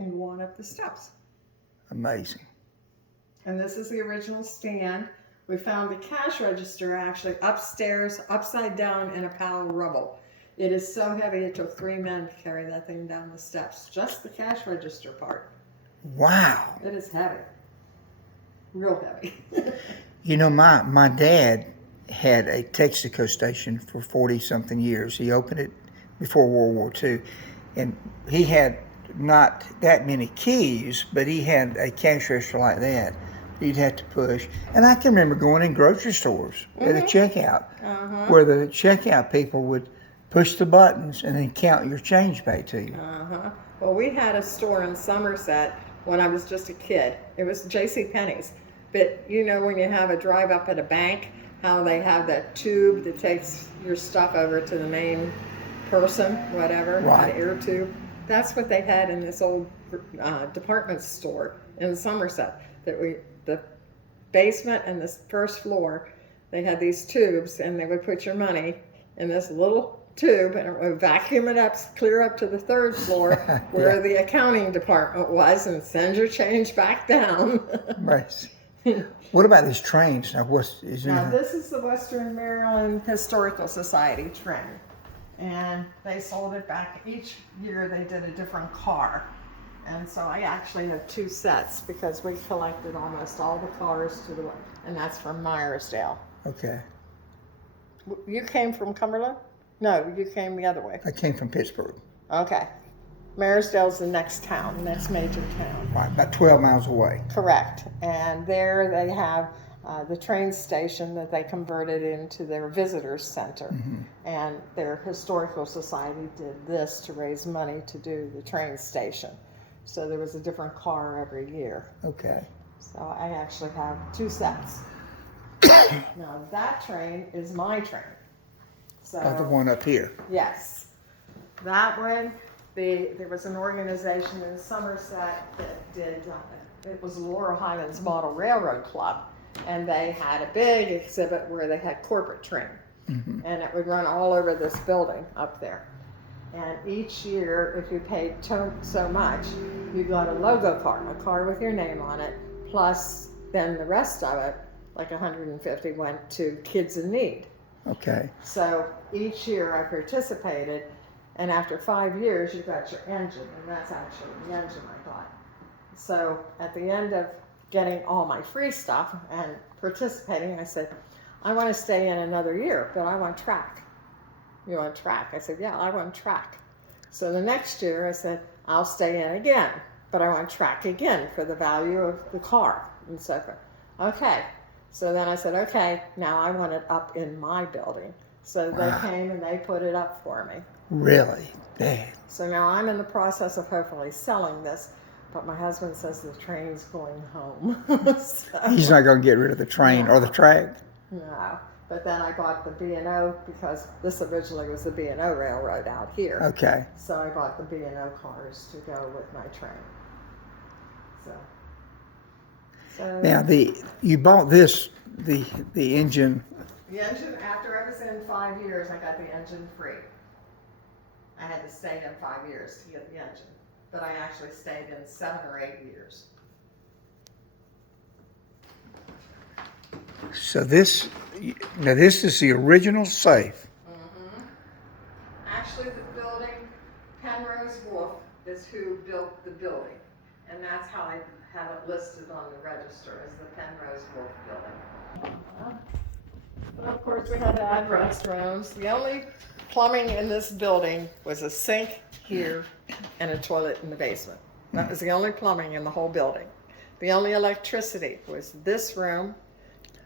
and go on up the steps. Amazing. And this is the original stand. We found the cash register actually upstairs, upside down in a pile of rubble. It is so heavy, it took 3 men to carry that thing down the steps. Just the cash register part. Wow. It is heavy. Real heavy. You know, my dad had a Texaco station for 40-something years. He opened it before World War II. And he had not that many keys, but he had a cash register like that. You'd have to push. And I can remember going in grocery stores at a checkout where the checkout people would push the buttons and then count your change back to you. Well, we had a store in Somerset when I was just a kid. It was J.C. Penney's. But you know when you have a drive up at a bank, how they have that tube that takes your stuff over to the main person, whatever, Right. an air tube. That's what they had in this old department store in Somerset. The basement and the first floor, they had these tubes, and they would put your money in this little tube, and it would vacuum it up, clear up to the third floor where the accounting department was, and send your change back down. Right. What about these trains? Now, Now, this is the Western Maryland Historical Society train, and they sold it back. Each year they did a different car, and so I actually have 2 sets because we collected almost all the cars and that's from Myersdale. Okay. You came from Cumberland? No, you came the other way. I came from Pittsburgh. Okay. Myersdale's the next town, the next major town. Right, about 12 miles away. Correct. And there they have the train station that they converted into their visitors center. And their historical society did this to raise money to do the train station. So there was a different car every year. Okay. So I actually have 2 sets. Now that train is my train. So The one up here. yes, that one. There was an organization in Somerset that did, it was Laurel Highlands Model Railroad Club, and they had a big exhibit where they had corporate train, and it would run all over this building up there. And each year, if you paid so much, you got a logo car, a car with your name on it, plus then the rest of it, like 150, went to kids in need. Okay. So each year I participated. And after 5 years, you got your engine, and that's actually the engine I got. So at the end of getting all my free stuff and participating, I said, I want to stay in another year, but I want track. You want track? I said, yeah, I want track. So the next year I said, I'll stay in again, but I want track again for the value of the car and so forth. Okay. So then I said, okay, now I want it up in my building. So they came and they put it up for me. Really? Dang. So now I'm in the process of hopefully selling this, but my husband says the train's going home. So, He's not going to get rid of the train or the track. no, but then I bought the B&O because this originally was the B&O railroad out here. Okay. So I bought the B&O cars to go with my train. So Now you bought this the engine. the engine, after I was in 5 years, I got the engine free. I had to stay in 5 years to get the engine, but I actually stayed in 7 or 8 years. So this is the original safe. Actually, the building, Penrose Wolf is who built the building, and that's how I have it listed on the register as the Penrose Wolf building. But of course, we had to add restrooms. The only plumbing in this building was a sink here and a toilet in the basement. That was the only plumbing in the whole building. The only electricity was this room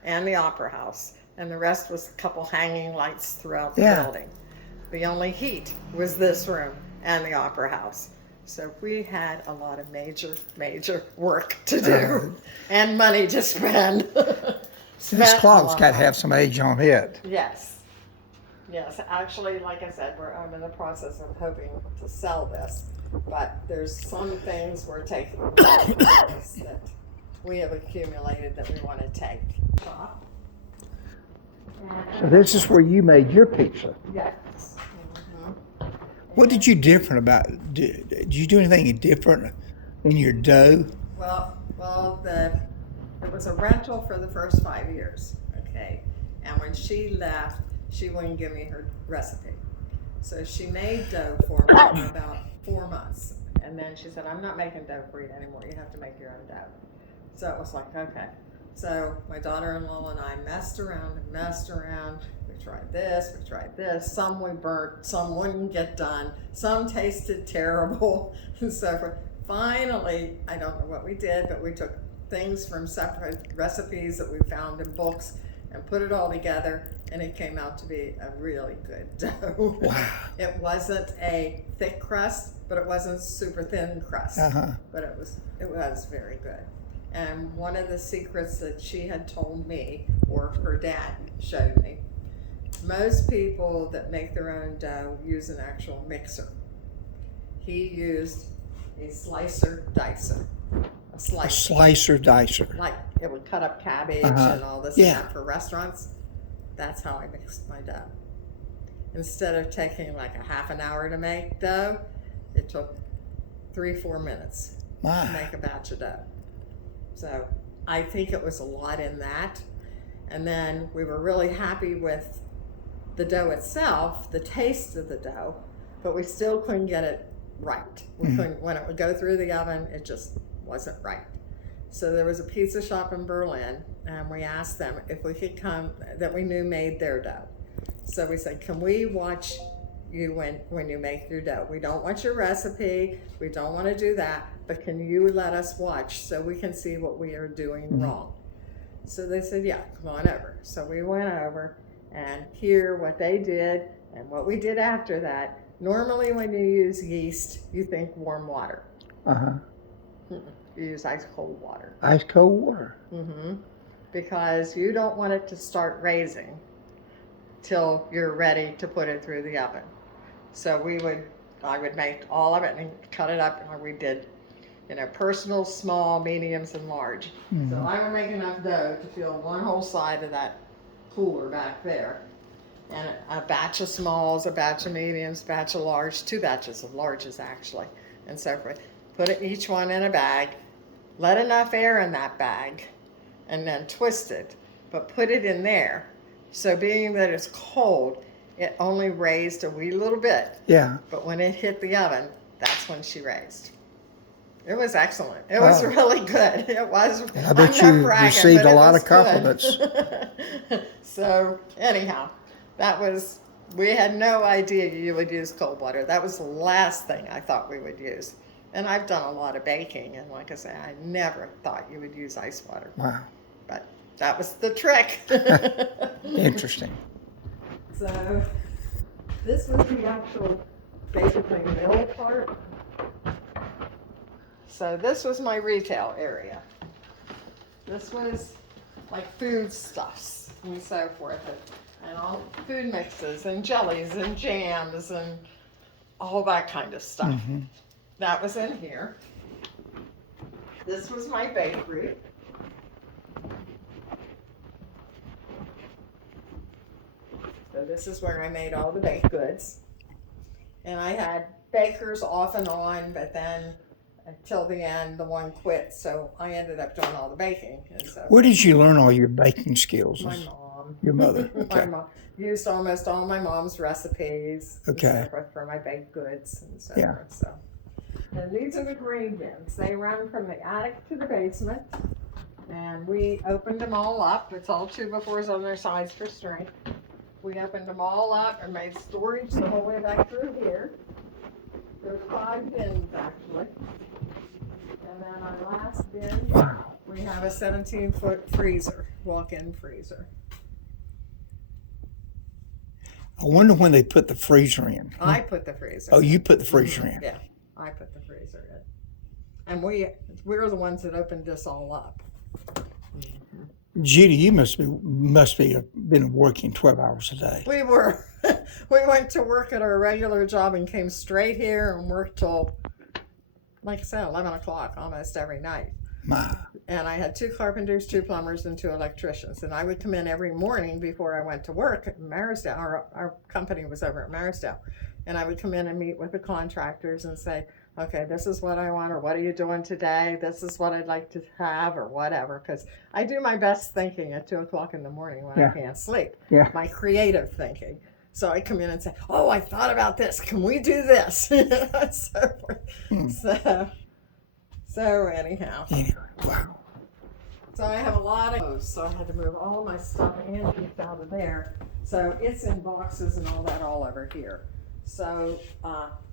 and the opera house, and the rest was a couple hanging lights throughout the building. The only heat was this room and the opera house. So we had a lot of major work to do and money to spend. This clock's got to have some age on it. Yes. Yes, actually, like I said, I'm in the process of hoping to sell this, but there's some things we're taking that we have accumulated that we want to take. So this is where you made your pizza. Yes. What did you different about? Did you do anything different in your dough? It was a rental for the first 5 years, okay? And when she left, she wouldn't give me her recipe. So she made dough for me for about 4 months. And then she said, I'm not making dough for you anymore. You have to make your own dough. So it was like, okay. So my daughter-in-law and I messed around and messed around. We tried this, we tried this. Some we burnt, some wouldn't get done. Some tasted terrible and so forth. Finally, I don't know what we did, but we took things from separate recipes that we found in books and put it all together, and it came out to be a really good dough. Wow. It wasn't a thick crust, but it wasn't super thin crust. But it was very good. And one of the secrets that she had told me, or her dad showed me, most people that make their own dough use an actual mixer. He used a slicer dicer. A slicer dicer. Like it would cut up cabbage and all this stuff for restaurants. That's how I mixed my dough. Instead of taking like a half an hour to make dough, it took 3-4 minutes to make a batch of dough. So I think it was a lot in that. And then we were really happy with the dough itself, the taste of the dough, but we still couldn't get it right. We couldn't, when it would go through the oven, it just wasn't right. So there was a pizza shop in Berlin, and we asked them if we could come, that we knew made their dough. So we said, can we watch you when you make your dough? We don't want your recipe, we don't want to do that, but can you let us watch so we can see what we are doing wrong? So they said, yeah, come on over. So we went over and hear what they did and what we did after that. Normally when you use yeast, you think warm water. You use ice cold water. Ice cold water. Because you don't want it to start raising till you're ready to put it through the oven. So I would make all of it and cut it up, and we did, personal, small, mediums, and large. So I would make enough dough to fill one whole side of that cooler back there. And a batch of smalls, a batch of mediums, a batch of large, 2 batches of larges actually, and so forth. Put each one in a bag, let enough air in that bag, and then twist it, but put it in there. So being that it's cold, it only raised a wee little bit. Yeah. But when it hit the oven, that's when she raised. It was excellent. It was really good. It was. I bet you received a lot of compliments. So anyhow, we had no idea you would use cold water. That was the last thing I thought we would use. And I've done a lot of baking, and like I say, I never thought you would use ice water. Wow. But that was the trick. Interesting. So this was the actual, basically, mill part. So this was my retail area. This was like foodstuffs and so forth, and all food mixes and jellies and jams and all that kind of stuff. That was in here. This was my bakery. So this is where I made all the baked goods. And I had bakers off and on, but then until the end, the one quit, so I ended up doing all the baking. And so where did you learn all your baking skills? my mom. Your mother. Okay. My mom used almost all my mom's recipes. Okay. And so forth for my baked goods and so forth. So. And these are the grain bins. They run from the attic to the basement. And we opened them all up. It's all 2x4s on their sides for strength. We opened them all up and made storage the whole way back through here. There's 5 bins actually. And then our last bin, we have a 17-foot freezer, walk-in freezer. I wonder when they put the freezer in. I put the freezer. Oh, you put the freezer in. Yeah, I put the freezer in. And we're the ones that opened this all up. Judy, you must be been working 12 hours a day. We were. We went to work at our regular job and came straight here and worked till, like I said, 11 o'clock almost every night. My. And I had 2 carpenters, 2 plumbers, and 2 electricians. And I would come in every morning before I went to work at Marisdale. Our company was over at Marisdale. And I would come in and meet with the contractors and say, Okay, this is what I want, or what are you doing today? This is what I'd like to have, or whatever. Because I do my best thinking at 2 o'clock in the morning when Yeah. I can't sleep. Yeah. My creative thinking. So I come in and say, "Oh, I thought about this. Can we do this?" so, Hmm. so anyhow. Anyway, wow. So I have a lot of clothes, so I had to move all my stuff and keep out of there. So it's in boxes and all that all over here. So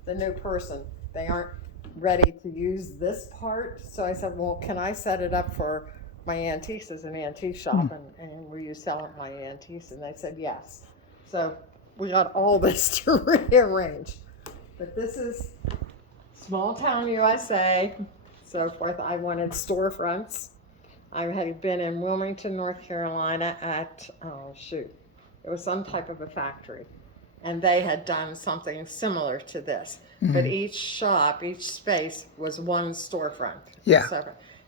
the new person, they aren't ready to use this part. So I said, well, can I set it up for my antiques as an antique shop? And will you sell my antiques? And they said yes. So we got all this to rearrange. But this is small town USA, so forth. I wanted storefronts. I had been in Wilmington, North Carolina at, it was some type of a factory. And they had done something similar to this. But each shop, each space was one storefront. Yeah.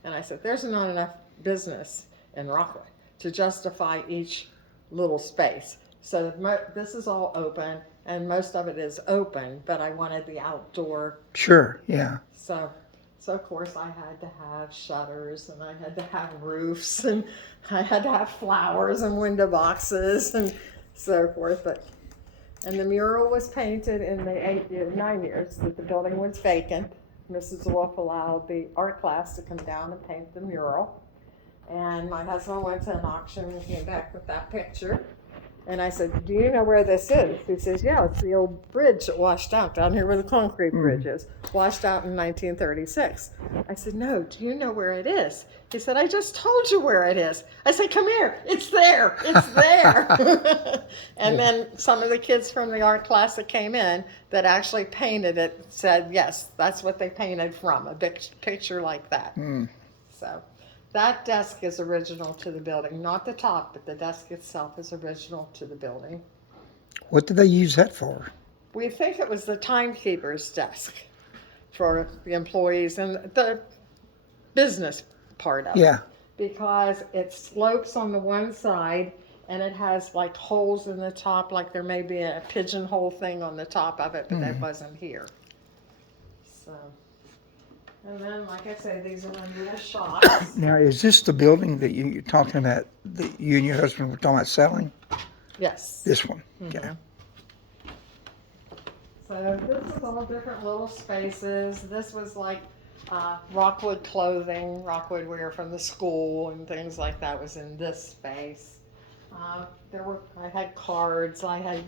And I said, there's not enough business in Rockwood to justify each little space. So this is all open, and most of it is open, but I wanted the outdoor. Sure, yeah. So of course I had to have shutters, and I had to have roofs, and I had to have flowers and window boxes and so forth. And the mural was painted in the 9 years that the building was vacant. Mrs. Wolf allowed the art class to come down and paint the mural. And my husband went to an auction and came back with that picture. And I said, do you know where this is? He says, yeah, it's the old bridge that washed out down here where the concrete bridge is. Washed out in 1936. I said, no, do you know where it is? He said, I just told you where it is. I said, come here. It's there. It's there. And then some of the kids from the art class that came in that actually painted it said, yes, that's what they painted from, a big picture like that. So that desk is original to the building, not the top, but the desk itself is original to the building. What did they use that for? We think it was the timekeeper's desk for the employees and the business part of Yeah. it. Because it slopes on the one side and it has like holes in the top, like there may be a pigeonhole thing on the top of it, but that wasn't here. So. And then, like I say, these are my little shops. Now, is this the building that you're talking about, that you and your husband were talking about selling? Yes. This one? Okay. So this is all different little spaces. This was like Rockwood clothing, Rockwood wear from the school and things like that was in this space. I had cards, I had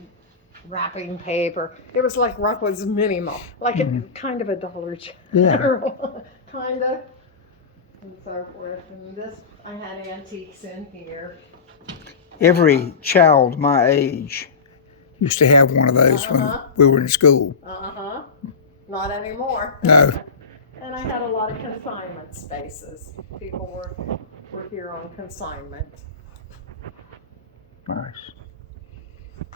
wrapping paper. It was like Rockwood's mini mall, like a kind of a Dollar General, kind of, and so forth. And this, I had antiques in here. Every child my age used to have one of those when we were in school. Not anymore. No. And I had a lot of consignment spaces. People were here on consignment. Nice.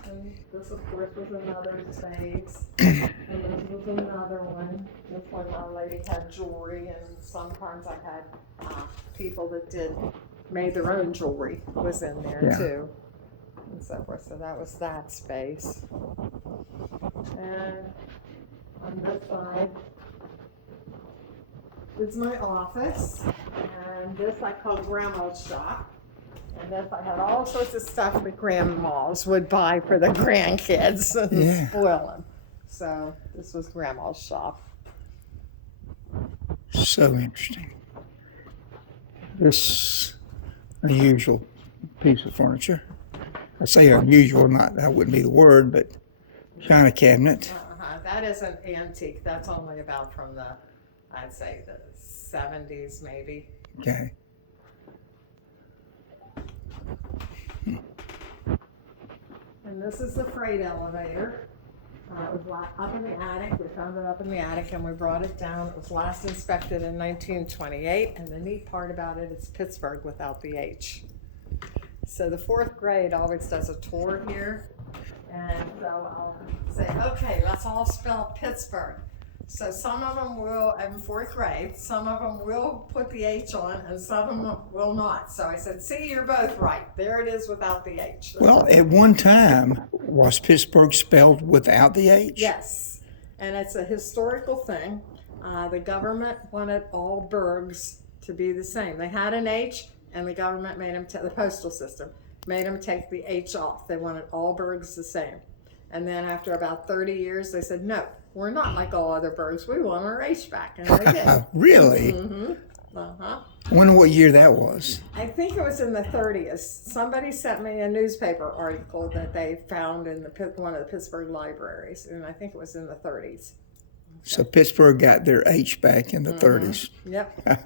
And this, of course, was another space. And this was another one. This one, my lady had jewelry, and sometimes I had people that made their own jewelry was in there too, and so forth. So that was that space. And on this side is my office, and this I call Grandma's shop. And this, I had all sorts of stuff that grandmas would buy for the grandkids and spoil them. So this was Grandma's shop. So interesting. This unusual piece of furniture. I say unusual, that wouldn't be the word, but china cabinet. That is an antique. That's only about from I'd say the 70s maybe. Okay. And this is the freight elevator. It was up in the attic. We found it up in the attic and we brought it down. It was last inspected in 1928. And the neat part about it is Pittsburgh without the H. So the fourth grade always does a tour here. And so I'll say, okay, let's all spell Pittsburgh. So some of them will, in fourth grade, some of them will put the H on and some of them will not. So I said, see, you're both right. There it is without the H. Well, at one time, was Pittsburgh spelled without the H? Yes. And it's a historical thing. The government wanted all burgs to be the same. They had an H, and the government made them, the postal system, made them take the H off. They wanted all burgs the same. And then after about 30 years, they said, no, we're not like all other burgs. We want our H back. And they did. Really? Mm-hmm. Uh-huh. I wonder what year that was. I think it was in the 30s. Somebody sent me a newspaper article that they found in one of the Pittsburgh libraries, and I think it was in the 30s. So Pittsburgh got their H back in the 30s. Yep.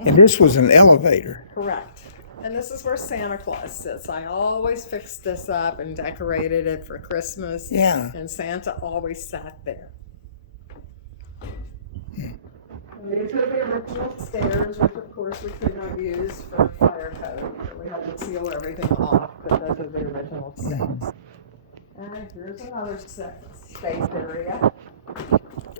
And this was an elevator. Correct. And this is where Santa Claus sits. I always fixed this up and decorated it for Christmas. Yeah. And Santa always sat there. And these are the original stairs, which of course we could not use for fire code. So we had to seal everything off, but those are the original stairs. And here's another space area.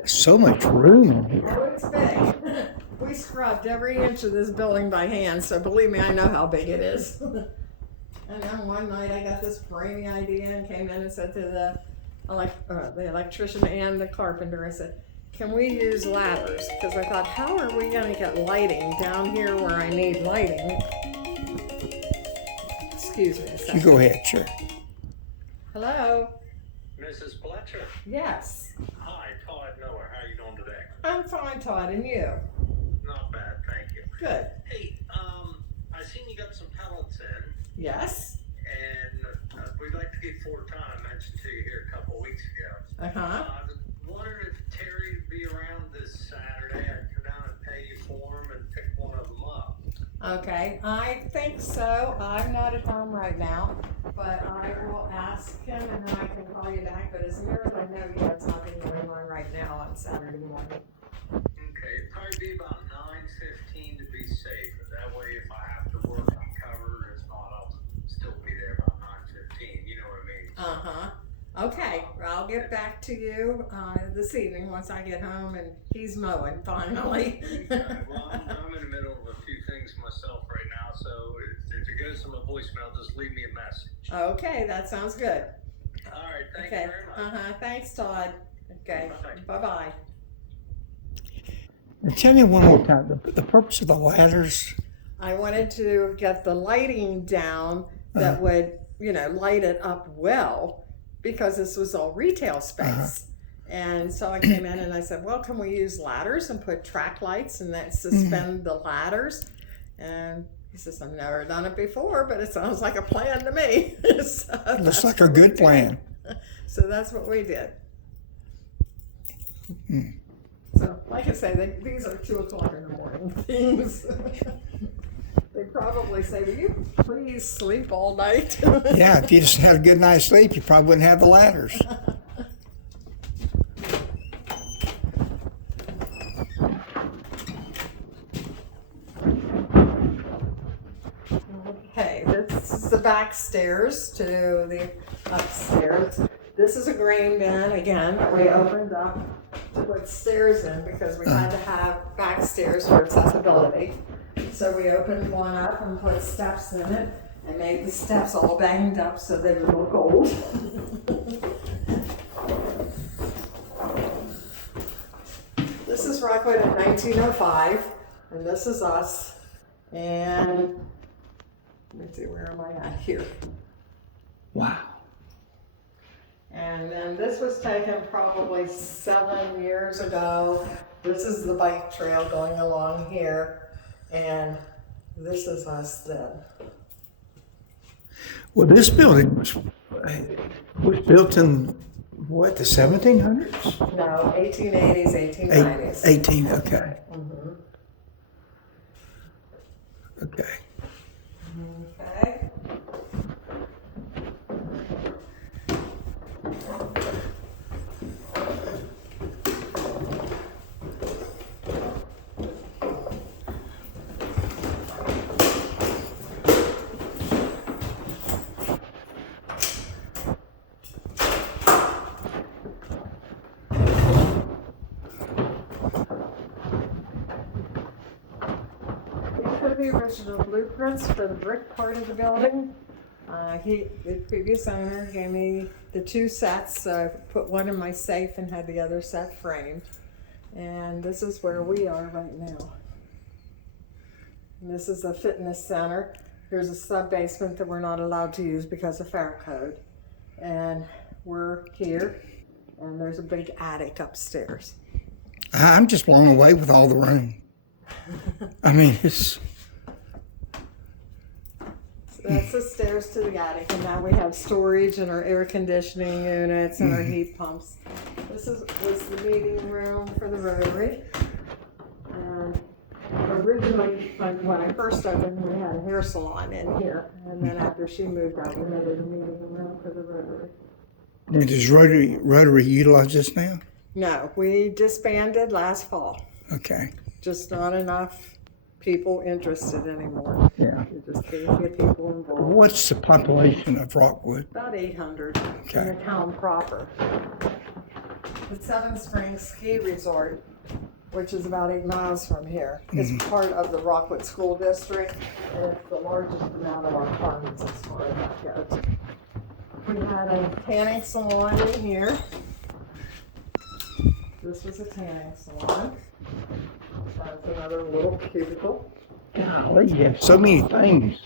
So much room in here. Oh, it's big. We scrubbed every inch of this building by hand, so believe me, I know how big it is. And then one night I got this brainy idea and came in and said to the electrician and the carpenter, I said, can we use ladders? Because I thought, how are we going to get lighting down here where I need lighting? Excuse me a second. You go ahead, sure. Hello? Mrs. Fletcher. Yes. Hi, Todd Miller. How are you doing today? I'm fine, Todd, and you? Not bad, thank you. Good. Hey, I seen you got some pellets in, Yes? and we'd like to get 4 ton. I mentioned to you here a couple of weeks ago. Uh-huh. I was wondering if Terry would be around this Saturday. I'd come down and pay you for them and pick one of them up. Okay, I think so. I'm not at home right now, but I will ask him and then I can call you back. But as near as I know, he has nothing going on right now on Saturday morning. Okay, it'd probably be about 9:15 to be safe. That way, if I have to work, I'm covered. If not, I'll still be there about 9:15. You know what I mean? Uh-huh. Okay, I'll get back to you this evening once I get home and he's mowing finally. Okay, well, I'm in the middle of a few things myself right now, so if it goes to my voicemail, just leave me a message. Okay, that sounds good. All right, thank Okay. you very much. Uh-huh. Thanks, Todd. Okay. Bye. Bye-bye. And tell me one more time, the purpose of the ladders? I wanted to get the lighting down that would, light it up well, because this was all retail space. And so I came in and I said, well, can we use ladders and put track lights and then suspend the ladders? And he says, I've never done it before, but it sounds like a plan to me. So Looks like a good plan. So that's what we did. So, like I say, these are 2 o'clock in the morning things. They probably say, will you please sleep all night? Yeah, if you just had a good night's sleep, you probably wouldn't have the ladders. Okay, this is the back stairs to the upstairs. This is a grain bin, again, that we opened up to put stairs in because we had to have back stairs for accessibility. So we opened one up and put steps in it and made the steps all banged up so they would look old. This is Rockwood in 1905, and this is us. And let me see, where am I at here? Wow. And then this was taken probably 7 years ago. This is the bike trail going along here, and this is us then. Well, this building was built in, what, the 1700s? No, 1880s, 1890s. 18, okay. Mhm. Okay. Okay. The original blueprints for the brick part of the building. The previous owner gave me the 2 sets, so I put one in my safe and had the other set framed. And this is where we are right now. And this is a fitness center. There's a sub-basement that we're not allowed to use because of fire code. And we're here, and there's a big attic upstairs. I'm just blown away with all the room. I mean, it's... So that's the stairs to the attic, and now we have storage and our air conditioning units and our heat pumps. This was the meeting room for the Rotary. And originally, when I first opened, we had a hair salon in here, and then after she moved out, we made it a meeting room for the Rotary. And does Rotary utilize this now? No, we disbanded last fall. Okay. Just not enough people interested anymore. Yeah. We just can't get people involved. What's the population of Rockwood? About 800 in Okay. the town proper. The Seven Springs Ski Resort, which is about 8 miles from here, is part of the Rockwood School District, and it's the largest amount of our funds as far as that goes. We had a tanning salon in here. This was a tanning salon. That's another little cubicle. Golly, you have so many things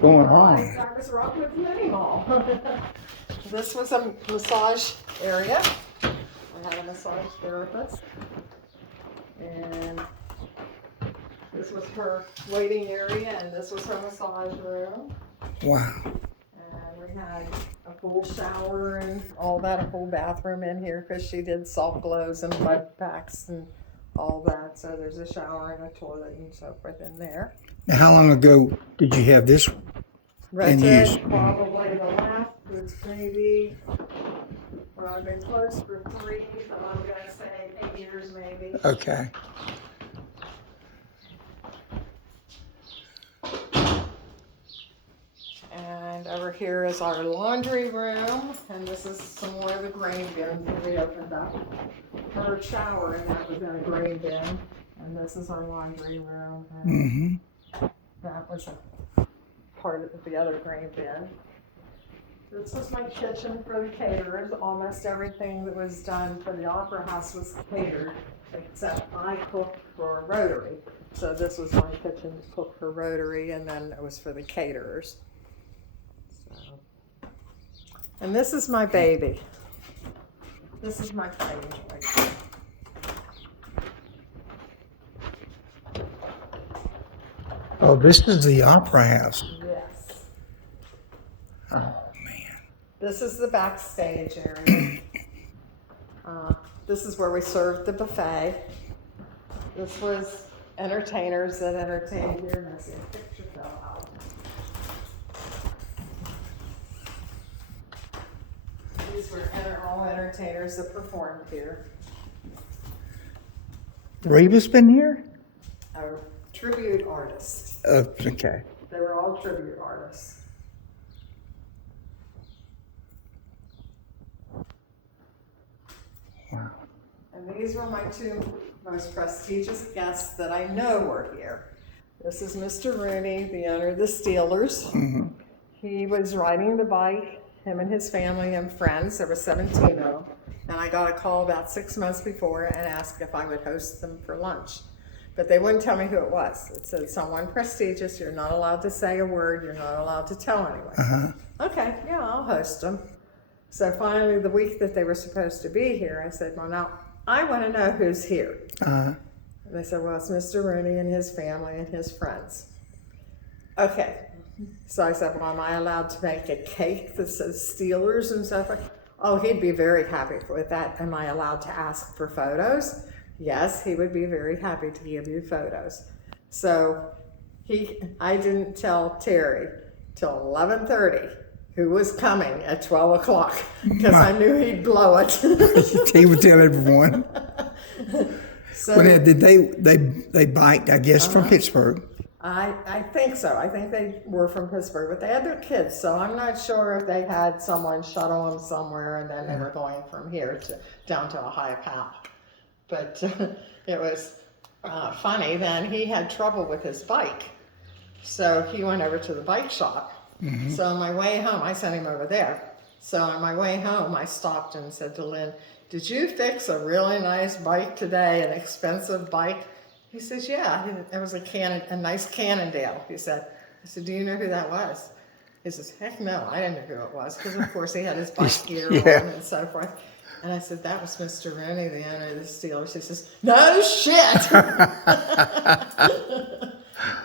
going on. That was Rockwood's mini mall. This was a massage area. I had a massage therapist. And this was her waiting area, and this was her massage room. Wow. And we had a full shower and all that, a full bathroom in here because she did salt glows and mud packs and all that. So there's a shower and a toilet and so forth in there. Now, how long ago did you have this? Rented probably the last was maybe, well, I've been closed for 3, so I'm gonna say 8 years maybe. Okay. And over here is our laundry room, and this is some more of the grain bins that we opened up. Her shower, and that was in a grain bin, and this is our laundry room, and that was a part of the other grain bin. This was my kitchen for the caterers. Almost everything that was done for the Opera House was catered, except I cooked for Rotary. So this was my kitchen to cook for Rotary, and then it was for the caterers. And this is my baby. This is my baby right here. Oh, this is the Opera House. Yes. Oh, man. This is the backstage area. This is where we served the buffet. This was entertainers that entertained here. And I see a picture fell out. These were all entertainers that performed here. Reba's been here? A tribute artist. Okay. They were all tribute artists. Wow. And these were my 2 most prestigious guests that I know were here. This is Mr. Rooney, the owner of the Steelers. He was riding the bike, him and his family and friends. There were 17 of them. And I got a call about 6 months before and asked if I would host them for lunch. But they wouldn't tell me who it was. It said someone prestigious. You're not allowed to say a word. You're not allowed to tell anyone. Okay, yeah, I'll host them. So finally, the week that they were supposed to be here, I said, well, now, I want to know who's here. And they said, well, it's Mr. Rooney and his family and his friends. Okay. So I said, well, am I allowed to make a cake that says Steelers and so forth? Oh, he'd be very happy with that. Am I allowed to ask for photos? Yes, he would be very happy to give you photos. So I didn't tell Terry till 11:30 who was coming at 12 o'clock because I knew he'd blow it. He would tell everyone. So, Well, did they biked, I guess, from Pittsburgh? I think so. I think they were from Pittsburgh, but they had their kids, so I'm not sure if they had someone shuttle them somewhere and then they were going from here down to Ohio Pal. But it was funny. Then he had trouble with his bike, so he went over to the bike shop. So on my way home, I sent him over there. So on my way home, I stopped and said to Lynn, did you fix a really nice bike today, an expensive bike? He says, yeah, it was a nice Cannondale, he said. I said, do you know who that was? He says, heck no, I didn't know who it was, because of course he had his bike gear Yeah. on and so forth. And I said, that was Mr. Rooney, the owner of the Steelers. He says, no shit!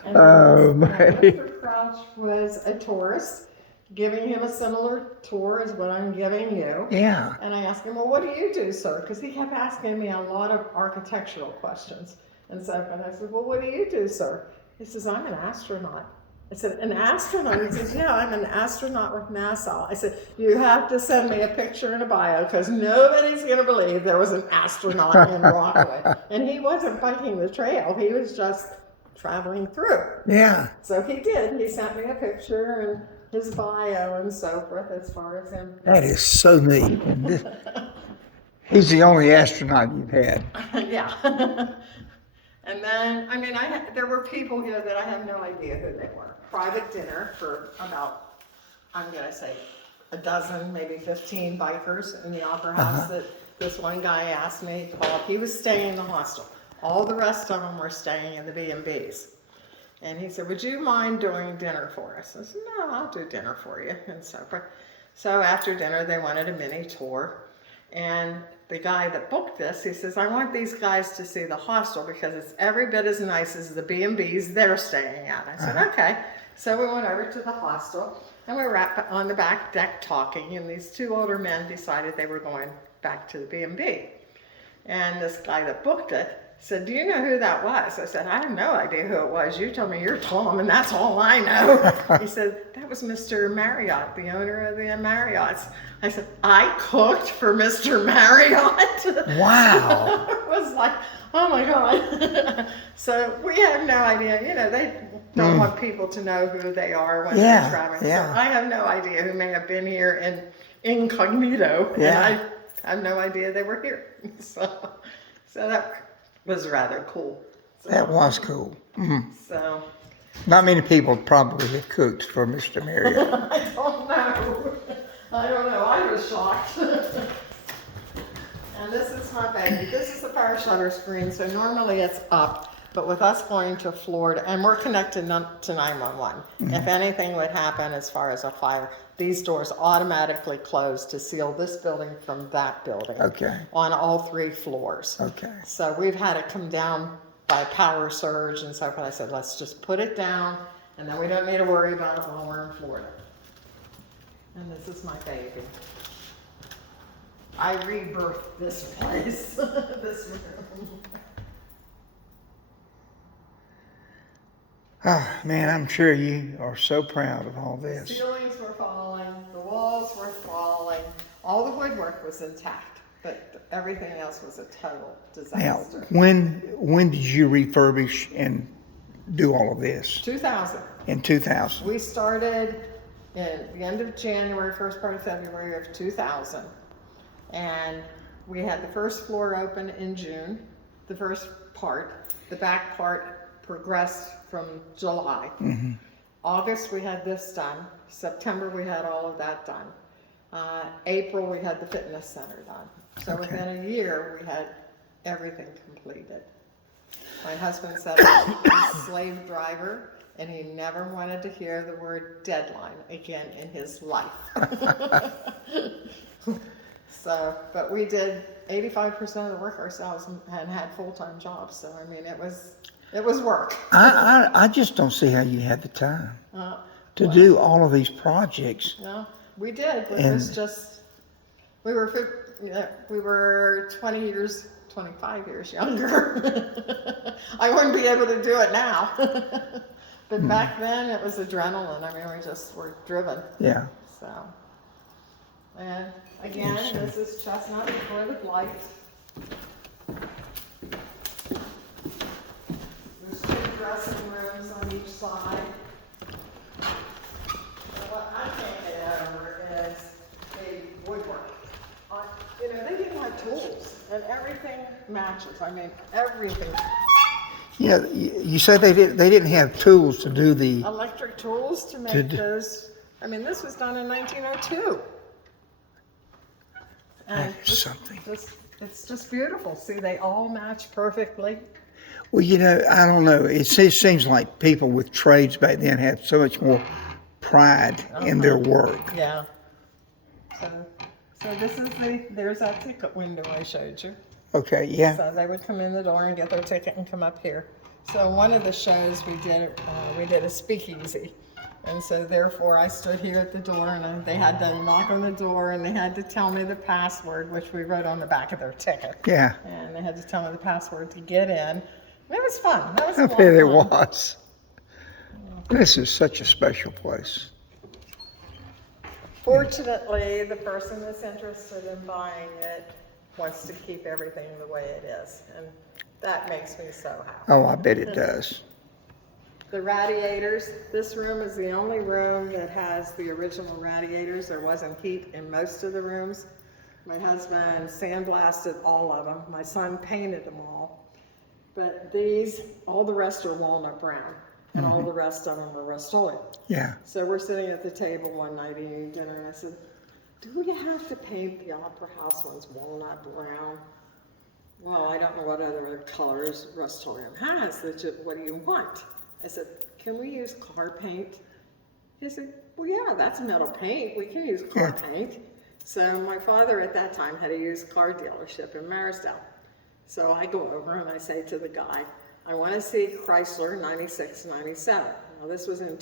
And Oh, man. Mr. Crouch was a tourist, giving him a similar tour as what I'm giving you. Yeah. And I asked him, well, what do you do, sir? Because he kept asking me a lot of architectural questions. And so I said, well, what do you do, sir? He says, I'm an astronaut. I said, an astronaut? He says, yeah, I'm an astronaut with NASA. I said, you have to send me a picture and a bio, because nobody's going to believe there was an astronaut in Rockaway. And he wasn't biking the trail. He was just traveling through. Yeah. So he did. He sent me a picture and his bio and so forth as far as him. That is so neat. He's the only astronaut you've had. Yeah. And then, I mean, there were people here that I have no idea who they were. Private dinner for about, I'm going to say, a dozen, maybe 15 bikers in the Opera House that this one guy asked me to call. He was staying in the hostel. All the rest of them were staying in the B&Bs. And he said, would you mind doing dinner for us? I said, no, I'll do dinner for you, and so forth. So after dinner, they wanted a mini tour. And the guy that booked this, he says, I want these guys to see the hostel because it's every bit as nice as the B&Bs they're staying at. I said, okay. So we went over to the hostel, and we were on the back deck talking, and these two older men decided they were going back to the B&B. And this guy that booked it said, do you know who that was? I said, I have no idea who it was. You told me you're Tom, and that's all I know. He said, that was Mr. Marriott, the owner of the Marriotts. I said, I cooked for Mr. Marriott? Wow. It was like, oh my God. So we have no idea. You know, they don't want people to know who they are when they're traveling. Yeah. So I have no idea who may have been here in incognito. Yeah. And I have no idea they were here. So that was rather cool. That was cool. So Not many people probably have cooked for Mr. Marriott. I don't know. I don't know. I was shocked. And this is my baby. This is the power shutter screen. So normally it's up, but with us going to Florida, and we're connected to 911. If anything would happen as far as a fire, these doors automatically close to seal this building from that building. Okay. On all 3 floors. Okay. So we've had it come down by power surge and so forth. I said, let's just put it down, and then we don't need to worry about it while we're in Florida. And this is my baby. I rebirthed this place, this room. Oh, man, I'm sure you are so proud of all The this. ceilings were falling, the walls were falling, all the woodwork was intact, but everything else was a total Now, disaster. when did you refurbish and do all of this? 2000. In 2000. We started in the end of January, first part of February of 2000. And we had the first floor open in June, the first part. The back part progressed from July. August, we had this done. September, we had all of that done. April, we had the fitness center done. So Okay. within a year, we had everything completed. My husband said I was a slave driver, and he never wanted to hear the word deadline again in his life. So, but we did 85% of the work ourselves and had full-time jobs. So, I mean, it was work. I just don't see how you had the time to well, do all of these projects. No, we did. It And- was just, we were 20 years, 25 years younger. I wouldn't be able to do it now. But back then it was adrenaline. I mean, we just were driven. Yeah. So, and again, this is Chestnut before the blight. There's 2 dressing rooms on each side. And what I can't get over is the woodwork. You know, they didn't have tools, and everything matches. I mean, everything. Yeah, you said they didn't have tools to do the. Electric tools to make those. I mean, this was done in 1902. And That's something. it's just beautiful. See, they all match perfectly. Well, you know, I don't know. It seems like people with trades back then had so much more pride in their work. Yeah. So this is there's that ticket window I showed you. Okay, yeah. So they would come in the door and get their ticket and come up here. So one of the shows we did a speakeasy. And so therefore I stood here at the door and they had to knock on the door and they had to tell me the password, which we wrote on the back of their ticket. Yeah. And they had to tell me the password to get in. And it was fun. That was a I lot bet of it fun. was. This is such a special place. Fortunately, the person that's interested in buying it wants to keep everything the way it is. And that makes me so happy. Oh, I bet it does. The radiators, this room is the only room that has the original radiators. There wasn't heat in most of the rooms. My husband sandblasted all of them. My son painted them all. But these, all the rest are walnut brown, and all the rest of them are Rust-Oleum. Yeah. So we're sitting at the table one night eating dinner, and I said, do we have to paint the Opera House ones walnut brown? Well, I don't know what other colors Rust-Oleum has. What do you want? I said, can we use car paint? He said, well, yeah, that's metal paint. We can use car paint. So my father at that time had a used car dealership in Marisdale. So I go over and I say to the guy, I want to see Chrysler 96, 97. Now this was in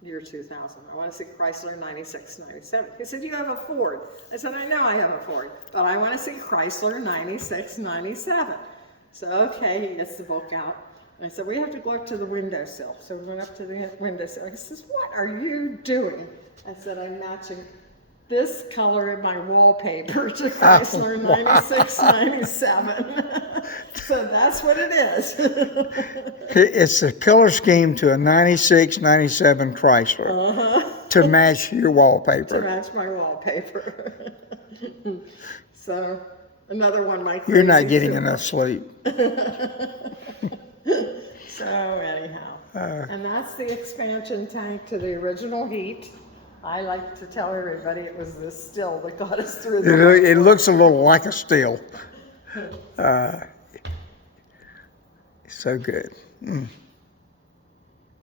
year 2000. I want to see Chrysler 96, 97. He said, you have a Ford. I said, I know I have a Ford, but I want to see Chrysler 96, 97. So okay, he gets the book out. And I said, we have to go up to the windowsill. So we went up to the windowsill. He says, what are you doing? I said, I'm matching this color in my wallpaper to Chrysler 96, 97. So that's what it is. It's a color scheme to a 96, 97 Chrysler to match your To wallpaper. match my wallpaper. So another one my You're not crazy getting too. enough sleep. So anyhow, and that's the expansion tank to the original heat. I like to tell everybody it was the still that got us through the It looks a little like a still. So good.